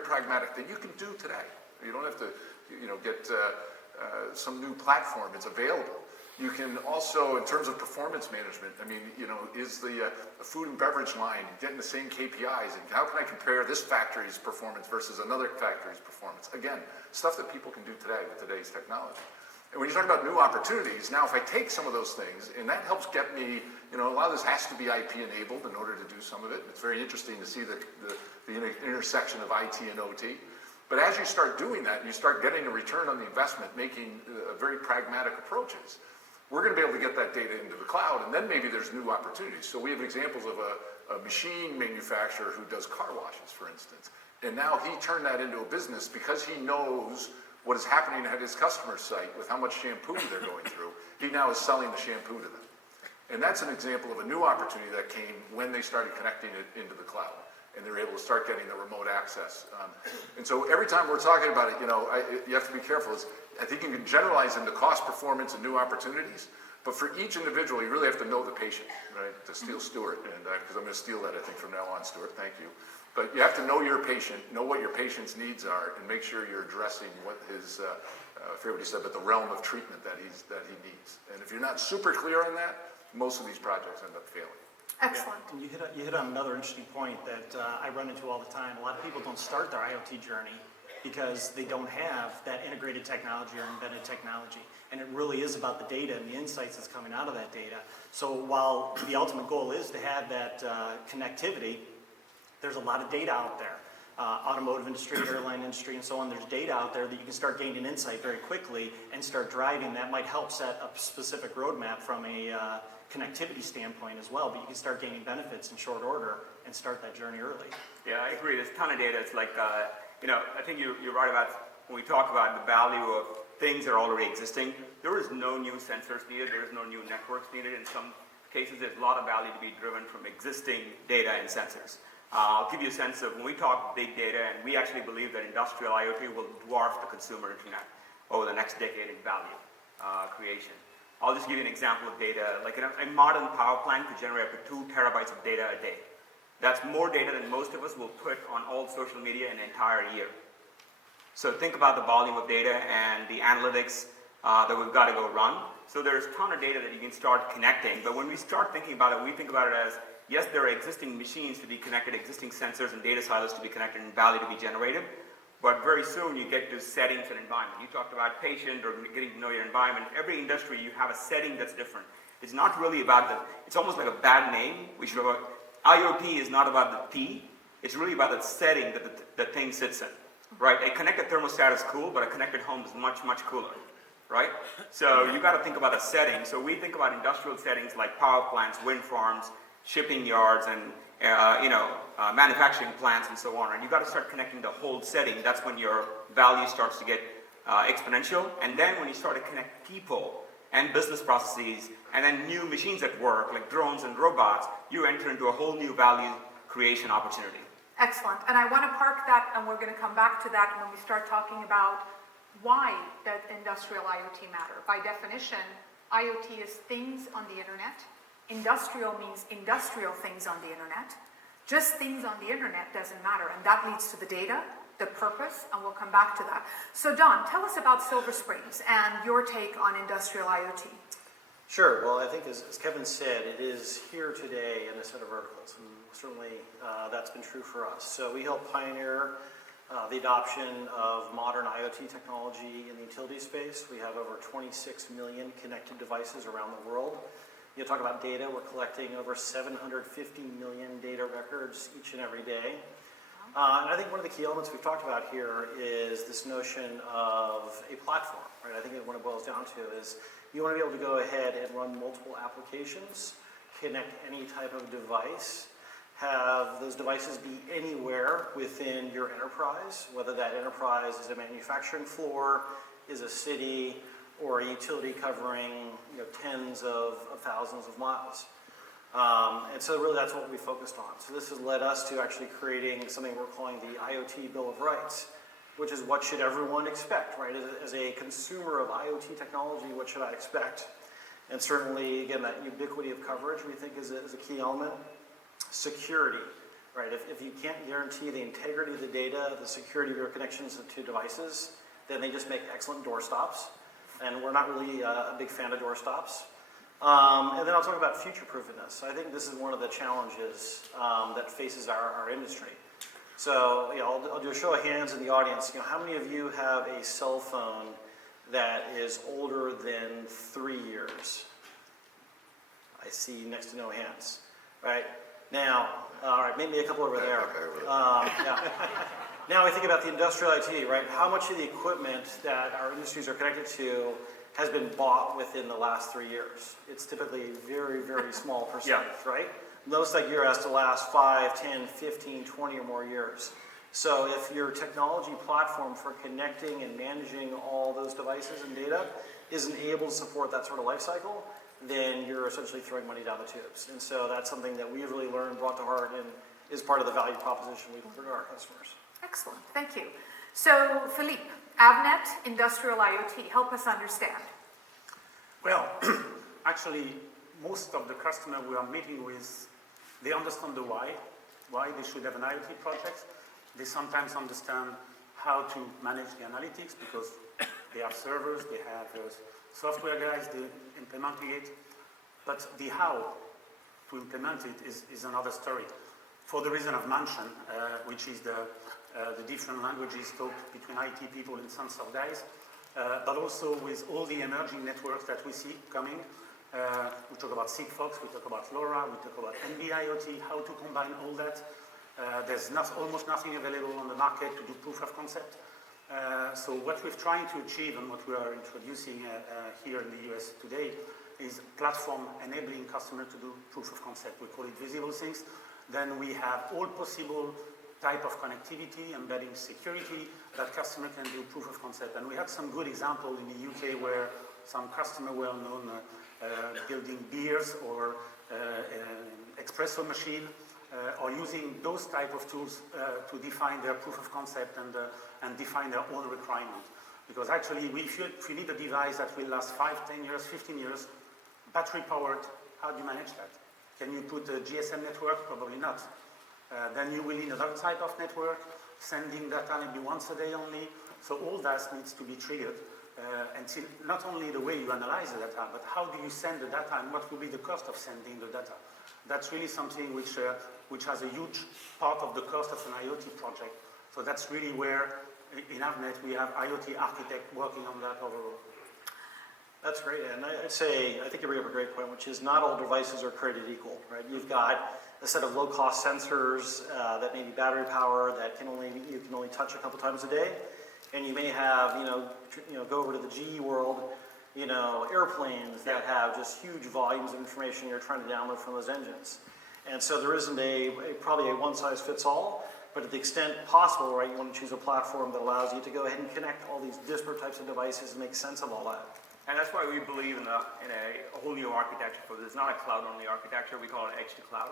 very pragmatic, that you can do today. You don't have to, get some new platform. It's available. You can also, in terms of performance management, is the food and beverage line getting the same KPIs? And how can I compare this factory's performance versus another factory's performance? Again, stuff that people can do today with today's technology. And when you talk about new opportunities, now if I take some of those things, and that helps get me, a lot of this has to be IP enabled in order to do some of it. It's very interesting to see the intersection of IT and OT. But as you start doing that, you start getting a return on the investment, making very pragmatic approaches. We're going to be able to get that data into the cloud, and then maybe there's new opportunities. So we have examples of a machine manufacturer who does car washes, for instance. And now he turned that into a business because he knows what is happening at his customer site with how much shampoo they're going through. He now is selling the shampoo to them. And that's an example of a new opportunity that came when they started connecting it into the cloud. And they're able to start getting the remote access. And so every time we're talking about it, you have to be careful. I think you can generalize into cost, performance, and new opportunities. But for each individual, you really have to know the patient, right? To steal Stuart, and because I'm going to steal that, I think, from now on, Stuart. Thank you. But you have to know your patient, know what your patient's needs are, and make sure you're addressing what his, I forget what he said, but the realm of treatment that he needs. And if you're not super clear on that, most of these projects end up failing. Excellent. Yeah, and you hit on another interesting point that I run into all the time. A lot of people don't start their IoT journey because they don't have that integrated technology or embedded technology. And it really is about the data and the insights that's coming out of that data. So while the ultimate goal is to have that connectivity, there's a lot of data out there. Automotive industry, airline industry, and so on, there's data out there that you can start gaining insight very quickly and start driving. That might help set a specific roadmap from a connectivity standpoint as well, but you can start gaining benefits in short order and start that journey early. Yeah, I agree. There's a ton of data. It's like, I think you're right about when we talk about the value of things that are already existing. There is no new sensors needed. There is no new networks needed. In some cases, there's a lot of value to be driven from existing data and sensors. I'll give you a sense of when we talk big data, and we actually believe that industrial IoT will dwarf the consumer internet over the next decade in value creation. I'll just give you an example of data. Like a modern power plant could generate up to 2 terabytes of data a day. That's more data than most of us will put on all social media in an entire year. So think about the volume of data and the analytics that we've got to go run. So there's a ton of data that you can start connecting. But when we start thinking about it, we think about it as, yes, there are existing machines to be connected, existing sensors and data silos to be connected, and value to be generated. But very soon you get to settings and environment. You talked about patient or getting to know your environment. Every industry, you have a setting that's different. It's not really about it's almost like a bad name. IoT is not about the T. It's really about the setting that the thing sits in, right? A connected thermostat is cool, but a connected home is much, much cooler, right? So you got to think about a setting. So we think about industrial settings like power plants, wind farms, shipping yards, and manufacturing plants, and so on. And you've got to start connecting the whole setting. That's when your value starts to get exponential. And then when you start to connect people and business processes, and then new machines at work, like drones and robots, you enter into a whole new value creation opportunity. Excellent. And I want to park that, and we're going to come back to that when we start talking about why does industrial IoT matter. By definition, IoT is things on the internet. Industrial means industrial things on the internet. Just things on the internet doesn't matter, and that leads to the data, the purpose, and we'll come back to that. So Don, tell us about Silver Springs and your take on industrial IoT. Sure. Well, I think as Kevin said, it is here today in a set of verticals, and certainly that's been true for us. So we help pioneer the adoption of modern IoT technology in the utility space. We have over 26 million connected devices around the world. You talk about data, we're collecting over 750 million data records each and every day. And I think one of the key elements we've talked about here is this notion of a platform, right? I think what it boils down to is you want to be able to go ahead and run multiple applications, connect any type of device, have those devices be anywhere within your enterprise, whether that enterprise is a manufacturing floor, is a city, or a utility covering tens of thousands of miles. And so really that's what we focused on. So this has led us to actually creating something we're calling the IoT Bill of Rights, which is what should everyone expect, right? As a consumer of IoT technology, what should I expect? And certainly, again, that ubiquity of coverage we think is a key element. Security, right? If you can't guarantee the integrity of the data, the security of your connections to devices, then they just make excellent doorstops. And we're not really a big fan of doorstops. And then I'll talk about future-proofness. I think this is one of the challenges that faces our industry. So I'll do a show of hands in the audience. How many of you have a cell phone that is older than 3 years? I see next to no hands. Right? Now, all right, maybe a couple over there. Yeah. Now we think about the industrial IT, right? How much of the equipment that our industries are connected to has been bought within the last 3 years? It's typically a very, very small percentage, right? Most like yours has to last 5, 10, 15, 20 or more years. So if your technology platform for connecting and managing all those devices and data isn't able to support that sort of life cycle, then you're essentially throwing money down the tubes. And so that's something that we've really learned, brought to heart, and is part of the value proposition we deliver to our customers. Excellent, thank you. So Philippe, Avnet, Industrial IoT, help us understand. Well, actually, most of the customers we are meeting with, they understand the why they should have an IoT project. They sometimes understand how to manage the analytics because they have servers, they have software guys, they're implementing it. But the how to implement it is another story. For the reason I've mentioned, which is the different languages talked between IT people and sensor guys, but also with all the emerging networks that we see coming. We talk about Sigfox, we talk about LoRa, we talk about NB-IoT, how to combine all that. There's almost nothing available on the market to do proof of concept. So what we're trying to achieve and what we are introducing here in the US today is platform enabling customer to do proof of concept. We call it visible things. Then we have all possible type of connectivity, embedding security that customer can do proof of concept. And we had some good example in the UK where some customer well-known building beers or espresso machine are using those type of tools to define their proof of concept and define their own requirement. Because actually, if you need a device that will last 5, 10 years, 15 years, battery powered, how do you manage that? Can you put a GSM network? Probably not. Then you will need another type of network, sending data maybe once a day only. So all that needs to be triggered. And see, not only the way you analyze the data, but how do you send the data and what will be the cost of sending the data? That's really something which has a huge part of the cost of an IoT project. So that's really where, in Avnet, we have IoT architect working on that overall. That's great, and I'd say, I think you bring up a great point, which is not all devices are created equal, right? You've got a set of low-cost sensors that may be battery power that you can only touch a couple times a day, and you may have, go over to the GE world, airplanes that have just huge volumes of information you're trying to download from those engines. And so there isn't probably a one-size-fits-all, but to the extent possible, right, you want to choose a platform that allows you to go ahead and connect all these disparate types of devices and make sense of all that. And that's why we believe in a whole new architecture for this. It's not a cloud-only architecture. We call it edge to cloud.